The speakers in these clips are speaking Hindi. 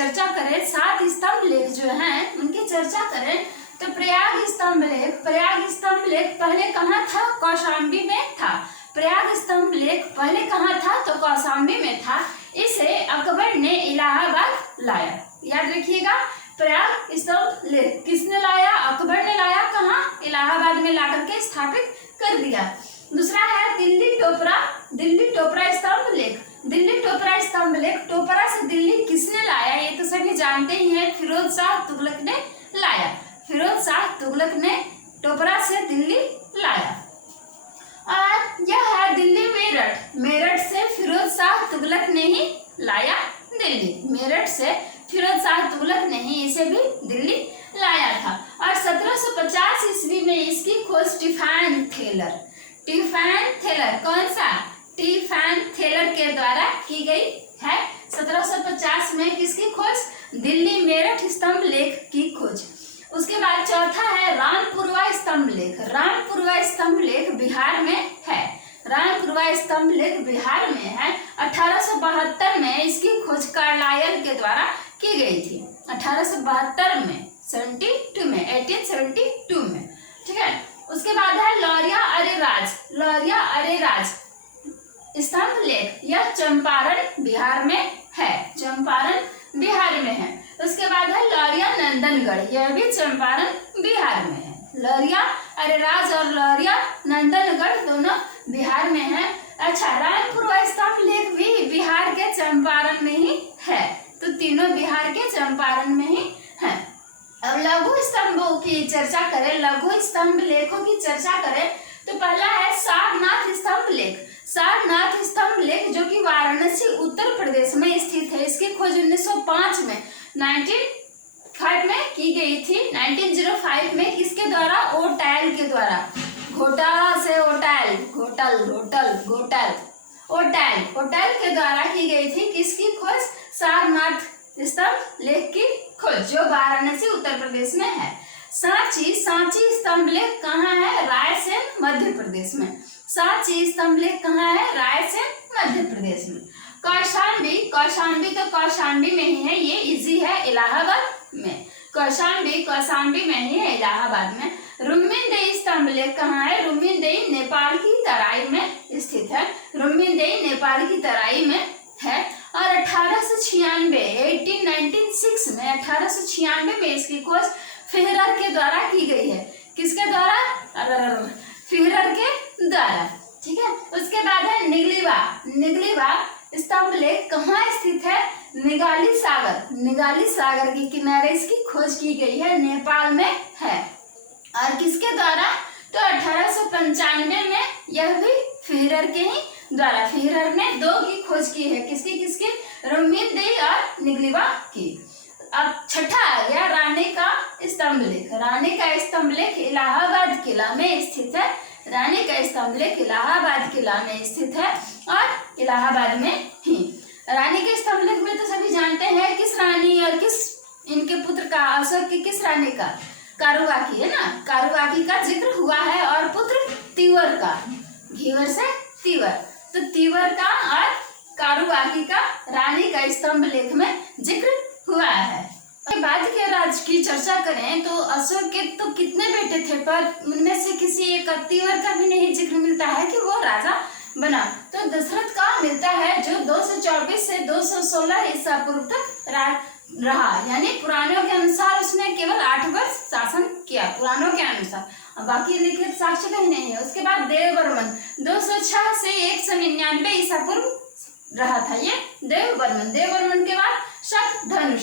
चर्चा करें, 7 स्तंभ लेख जो हैं उनकी चर्चा करें तो प्रयाग स्तंभ लेख पहले कहाँ था? कौशाम्बी में था। प्रयाग स्तंभ लेख पहले कहाँ था? तो कौशाम्बी में था। इसे अकबर ने इलाहाबाद लाया। याद रखिएगा, प्रयाग स्तंभ लेख किसने लाया? अकबर ने लाया। कहाँ? इलाहाबाद में लाकर के स्थापित कर दिया। दूसरा है दिल्ली टोपरा स्तंभ लेख। दिल्ली टोपरा स्तंभ लेख, टोपरा से दिल्ली किसने लाया? ये तो सभी जानते ही हैं, फिरोज शाह तुगलक ने लाया। फिरोज शाह तुगलक ने टोपरा से दिल्ली लाया। और यह है दिल्ली मेरठ से फिरोज शाह तुगलक ने ही लाया दिल्ली। मेरठ से फिरोज शाह तुगलक ने ही इसे भी दिल्ली लाया था। और 1750 ईस्वी में इसकी खोज स्टीफन थेलर कौन सा? स्टीफन थेलर के द्वारा की गई है। 1750 में किसकी खोज? दिल्ली मेरठ स्तंभ लेख की खोज। उसके बाद चौथा है रामपुरवा स्तंभ लेख। रामपुरवा स्तंभ लेख बिहार में है। रामपुरवा स्तंभ लेख बिहार में है। 1872 में इसकी खोज कार्लायल के द्वारा की गई थी। 1872 में 1872 में, ठीक है। उसके बाद है लौरिया अरेराज स्तंभ लेख। यह चंपारण बिहार में है। चंपारण बिहार में है। उसके बाद है लौरिया नंदनगढ़। यह भी चंपारण बिहार में है। लौरिया अरेराज और लौरिया नंदनगढ़ दोनों बिहार में है। अच्छा, रामपुरवा स्तंभ लेख भी बिहार के चंपारण में ही है। तो तीनों बिहार के चंपारण में ही है। अब लघु स्तंभों की चर्चा करें, लघु स्तंभ लेखों की चर्चा करें तो पहला है सारनाथ स्तंभ लेख। सारनाथ स्तंभ लेख जो कि वाराणसी उत्तर प्रदेश में स्थित है। इसकी खोज 1905 में 1905 में की गई थी। 1905 में किसके द्वारा? ओटैल के द्वारा। घोटाला से ओटैल, ओटैल के द्वारा की गई थी। किसकी खोज? सारनाथ स्तंभ लेख की खोज, जो वाराणसी उत्तर प्रदेश में है। सांची स्तंभ लेख कहाँ है? रायसेन मध्य प्रदेश में। सांची स्तंभ लेख कहाँ है? रायसेन मध्य प्रदेश में। कौशाम्बी तो कौशाम्बी में ही है। ये इजी है, इलाहाबाद में। कौशाम्बी में ही है, इलाहाबाद में। रुम्मीदेई स्तंभ लेख कहाँ है? रुम्मीदेई नेपाल की तराई में स्थित है। रुम्मीदेई नेपाल की तराई में है। और 1896 में इसकी खोज फिहरर के द्वारा की गई है। किसके द्वारा? फिहरर के द्वारा, ठीक है। उसके बाद है निगलीवा स्तंभ लेख कहाँ स्थित है? निगाली सागर के किनारे इसकी खोज की गई है, नेपाल में है। और किसके द्वारा? तो 1895 में यह भी फिहरर के ही द्वारा। फिहरर ने 2 की खोज की है। किसकी? रुम्मीदेई और निगलीवा की। अब छठा आ गया रानी का स्तंभ लेख। रानी का स्तंभ लेख इलाहाबाद किला में स्थित है। रानी का स्तंभ लेख इलाहाबाद किला में स्थित है और इलाहाबाद में ही। रानी के स्तंभ लेख में तो सभी जानते हैं किस रानी और किस इनके पुत्र का, अशोक की किस रानी का? कारुबाकी है ना। कारुबाकी का जिक्र हुआ है और पुत्र तीवर का, घीवर से तीवर, तो तीवर का और कारुबाकी का रानी का स्तंभ लेख में जिक्र हुआ है। बाद के राज की चर्चा करें तो अशोक के तो कितने बेटे थे, पर उनमें से किसी एक तीवर का भी नहीं जिक्र मिलता है कि वो राजा बना। तो दशरथ का मिलता है, जो 224 से 216 ईसा पूर्व तक रहा। यानी पुराणों के अनुसार उसने केवल 8 वर्ष शासन किया, पुराणों के अनुसार। बाकी लिखित साक्ष्य कहीं नहीं है। उसके बाद देववर्मन 206 से 199 ईसा पूर्व रहा था ये देववर्मन के बाद शतधनुष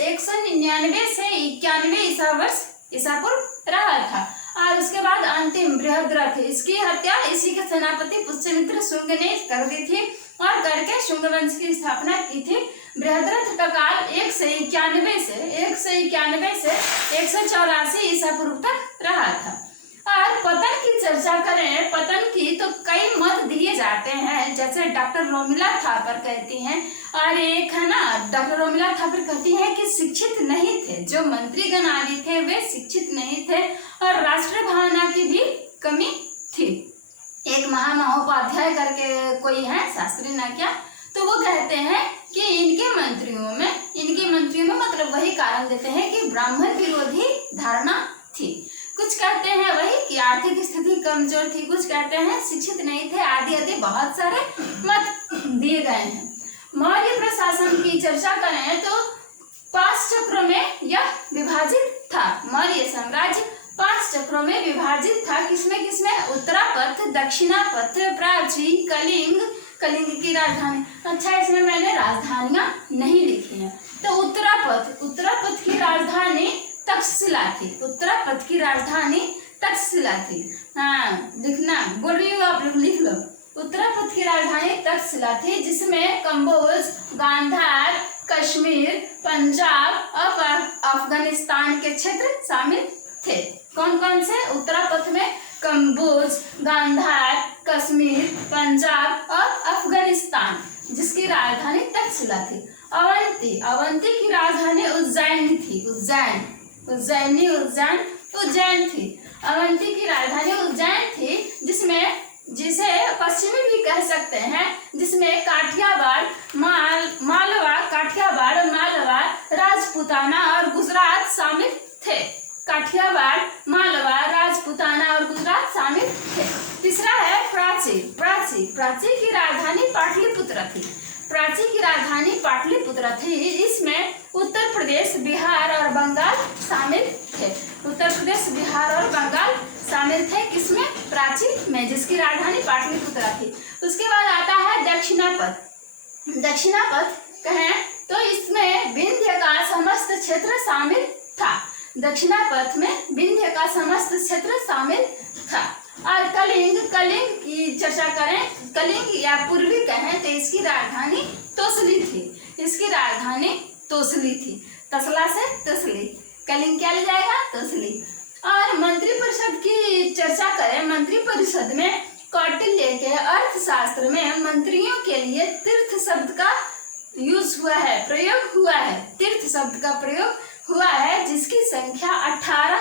199 से 91 ईसा पूर्व रहा था। और उसके बाद अंतिम बृहद्रथ, इसकी हत्या इसी के सेनापति पुष्यमित्र शुंग ने कर दी थी और करके शुंग वंश की स्थापना की थी। बृहद्रथ का काल 191 से 184 ईसा पूर्व तक रहा था। और पतन की चर्चा करें, पतन की तो कई मत दिए जाते हैं, जैसे डॉक्टर रोमिला थापर कहती हैं, और एक है ना डॉक्टर रोमिला थापर कहती हैं कि शिक्षित नहीं थे, जो मंत्रीगण आदि थे वे शिक्षित नहीं थे और राष्ट्र भावना की भी कमी थी। एक महामहोपाध्याय करके कोई है शास्त्री ना क्या, तो वो कहते हैं कि इनके मंत्रियों में कारण देते हैं कि ब्राह्मण विरोधी धारणा थी। कुछ कहते हैं वही कि आर्थिक स्थिति कमजोर थी, कुछ कहते हैं शिक्षित नहीं थे, आदि आदि बहुत सारे मत दिए गए हैं। मौर्य प्रशासन की चर्चा करें तो 5 चक्रों में यह विभाजित था। मौर्य साम्राज्य 5 चक्रों में विभाजित था। किसमें किसमें? उत्तरापथ, दक्षिणापथ, प्राची, कलिंग, कलिंग की राजधानी। अच्छा, इसमें मैंने राजधानियां नहीं लिखी हैं। तो उत्तरापथ की राजधानी तक्षशिला थी। उत्तरापथ की राजधानी तक्षशिला थी। हाँ, लिखना बोल रही हूँ, आप लोग लिख लो। उत्तरापथ की राजधानी तक्षशिला थी, जिसमें कंबोज, गांधार, कश्मीर, पंजाब और अफगानिस्तान के क्षेत्र शामिल थे। कौन कौन से? उत्तरापथ में कंबोज, गांधार, कश्मीर, पंजाब और अफगानिस्तान, जिसकी राजधानी तक्षशिला थी। अवंती की राजधानी उज्जैन थी। उज्जैन थी। अवंती की राजधानी उज्जैन थी, जिसे पश्चिमी भी कह सकते हैं, जिसमें काठियावाड़, मालवा, राजपूताना और गुजरात शामिल थे। काठियावाड़, मालवा, राजपूताना और गुजरात शामिल थे। तीसरा है प्राची की राजधानी पाटलिपुत्र थी। इसमें उत्तर प्रदेश, बिहार और बंगाल शामिल थे। किसमें? प्राची में, जिसकी राजधानी पाटलिपुत्र थी। उसके बाद आता है दक्षिणापथ कहें तो इसमें विंध्य का समस्त क्षेत्र शामिल था। दक्षिणापथ में विंध्य का समस्त क्षेत्र शामिल था। और कलिंग की चर्चा करें, कलिंग या पूर्वी कहें तो इसकी राजधानी तोसली थी। तसला से तसली, कलिंग क्या ले जाएगा? तोसली। और मंत्रिपरिषद की चर्चा करें, मंत्रिपरिषद में कौटिल्य के अर्थशास्त्र में मंत्रियों के लिए तीर्थ शब्द का प्रयोग हुआ है, जिसकी संख्या 18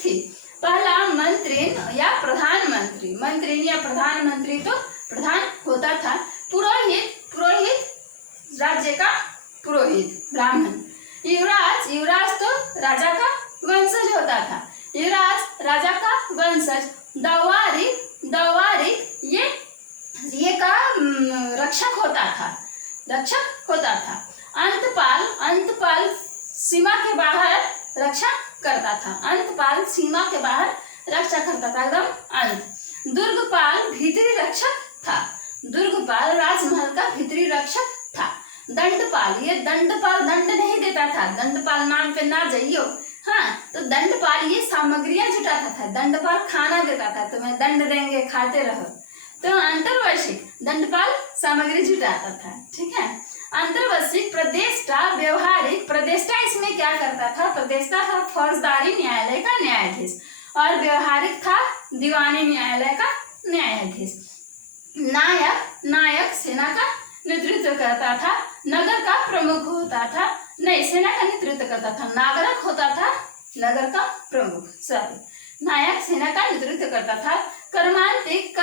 थी। पहला मंत्रीन या प्रधानमंत्री तो प्रधान होता था। पुरोहित राज्य का पुरोहित, ब्राह्मण। युवराज तो राजा का वंशज होता था। युवराज राजा का वंशज। दवारिक ये का रक्षक होता था। अंतपाल सीमा के बाहर रक्षा करता था। एकदम अंत। दुर्गपाल भीतरी रक्षक था। दुर्गपाल राजमहल का भीतरी रक्षक था। दंडपाल दंड नहीं देता था। दंडपाल नाम पे ना जाइयो। हाँ, तो दंडपाल ये सामग्रियां जुटाता था। दंडपाल खाना देता था, तुम्हें दंड देंगे, खाते रहो। तो अंतर्वशिक, दंडपाल सामग्री जुटाता था। ठीक है। अंतर्वशिक, प्रदेष्टा इसमें क्या करता था? प्रदेष्टा था फौजदारी न्यायालय का न्यायाधीश, और व्यवहारिक था दीवानी न्यायालय का न्यायाधीश। नायक सेना का नेतृत्व करता था। नगर का प्रमुख होता था। नहीं, सेना का नेतृत्व करता था। नागरिक होता था नगर का प्रमुख। नायक सेना का नेतृत्व करता था। कर्मांतिक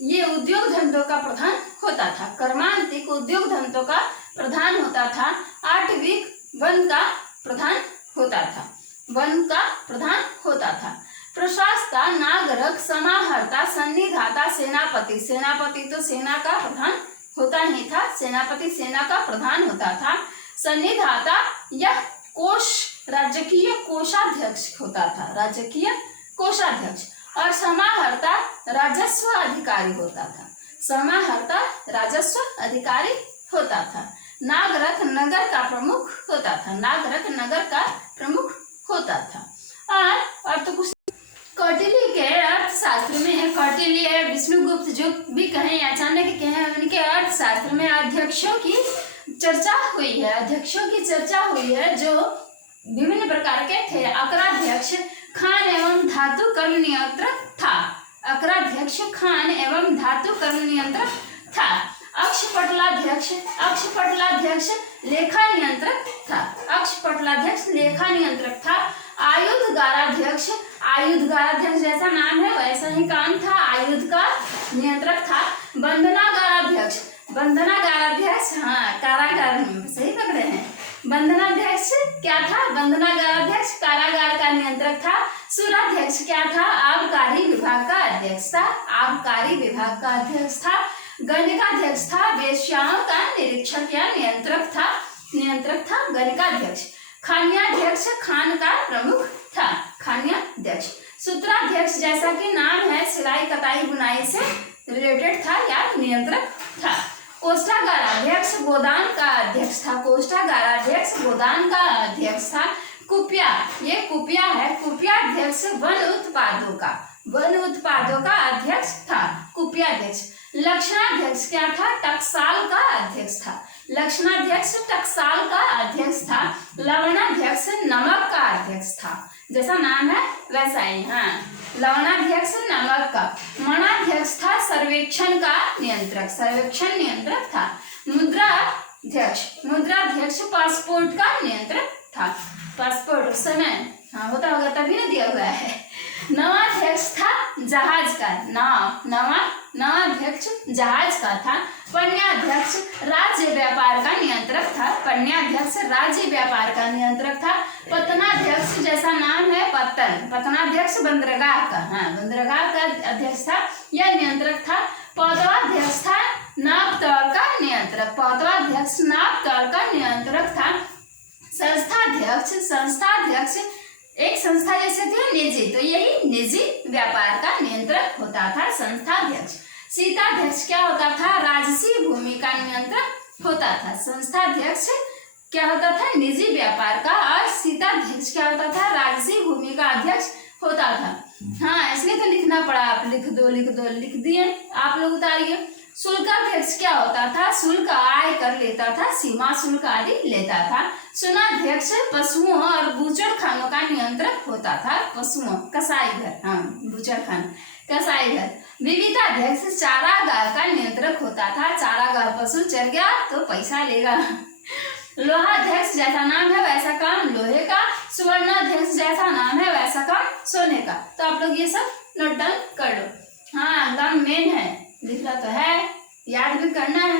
ये उद्योग धंधों का प्रधान होता था। आटविक वन का प्रधान होता था। प्रशासता, नागरक, समाहर्ता, सन्निधाता, सेनापति तो सेना का प्रधान होता ही था। सेनापति सेना का प्रधान होता था। सन्निधाता यह राजकीय कोषाध्यक्ष होता था। और समाहर्ता राजस्व अधिकारी होता था। नागरक नगर का प्रमुख होता था। और तो कुछ कौटिल्य के अर्थशास्त्र में, कौटिल्य, विष्णुगुप्त जो भी कहें या चाणक्य कहें, उनके अर्थशास्त्र में अध्यक्षों की चर्चा हुई है जो विभिन्न प्रकार के थे। अकराध्यक्ष, खान एवं धातु कर्म नियंत्रक था। अक्षपटलाध्यक्ष लेखा नियंत्रक था। आयुधगाराध्यक्ष जैसा नाम है वैसा ही काम था, आयुध का नियंत्रक था। बंधनागाराध्यक्ष, हाँ, कारागार में, सही पकड़े, बंधनाध्यक्ष क्या था? बंधनागाराध्यक्ष कारागार का नियंत्रक था। सुराध्यक्ष क्या था? आबकारी विभाग का अध्यक्ष था। आबकारी विभाग का अध्यक्ष था। गणिकाध्यक्ष था वेश्याओं का निरीक्षक या नियंत्रक था। गणिकाध्यक्ष। खान्याध्यक्ष खान का प्रमुख था। खान्याध्यक्ष। सूत्राध्यक्ष जैसा कि नाम है सिलाई कताई बुनाई से रिलेटेड था या नियंत्रक था। कोष्ठागाराध्यक्ष गोदाम का अध्यक्ष था। कोष्ठागाराध्यक्ष गोदाम का अध्यक्ष था। कुपिया, ये कुपिया है। कुपियाध्यक्ष वन उत्पादों का अध्यक्ष था। कुपियाध्यक्ष। लक्षणाध्यक्ष क्या था? टकसाल का अध्यक्ष था। लक्षणाध्यक्ष टकसाल का अध्यक्ष था। लवणाध्यक्ष नमक का अध्यक्ष था। जैसा नाम है वैसा ही। हाँ, लवणाध्यक्ष नमक का। मणाध्यक्ष था सर्वेक्षण का नियंत्रक। सर्वेक्षण नियंत्रक था। मुद्राध्यक्ष पासपोर्ट का नियंत्रक था। पासपोर्ट उस समय हाँ होता होगा तभी ना दिया हुआ है। नवाध्यक्ष था जहाज का। नवाध्यक्ष जहाज का था। पण्याध्यक्ष राज्य व्यापार का नियंत्रक था। पण्याध्यक्ष राज्य व्यापार का नियंत्रक था। पतनाध्यक्ष जैसा नाम है पतनाध्यक्ष बंदरगाह का। हाँ, बंदरगाह का अध्यक्ष था या नियंत्रक था। पौधवाध्यक्ष था नाप तौल का नियंत्रक। पौधवाध्यक्ष नाप तौल का नियंत्रक था। संस्थाध्यक्ष एक संस्था जैसे थी निजी, तो यही निजी व्यापार का नियंत्रक होता था संस्थाध्यक्ष। शीताध्यक्ष क्या होता था? राजसी भूमि का नियंत्रक होता था। संस्थाध्यक्ष क्या होता था? निजी व्यापार का। और शीताध्यक्ष क्या होता था? राजसी भूमि का अध्यक्ष होता था। हाँ, इसलिए तो लिखना पड़ा। आप लिख लिख दिए आप लोग, उतारिए। शुल्काध्यक्ष क्या होता था? शुल्क आय कर लेता था, सीमा शुल्क आदि लेता था। सुनाध्यक्ष पशुओं और बूचड़खानों का नियंत्रक होता था। पशुओं, कसाई घर। हाँ, बूचड़खाना, कसाई घर। विविधाध्यक्ष चारागाह का नियंत्रक होता था। चारागाह, पशु चर गया तो पैसा लेगा। लोहाध्यक्ष जैसा नाम है वैसा काम लोहे का। सुवर्णाध्यक्ष जैसा नाम है वैसा काम सोने का। तो आप लोग ये सब नोट डाउन कर लो। हाँ, एकदम मेन है, लिखना तो है, याद भी करना है।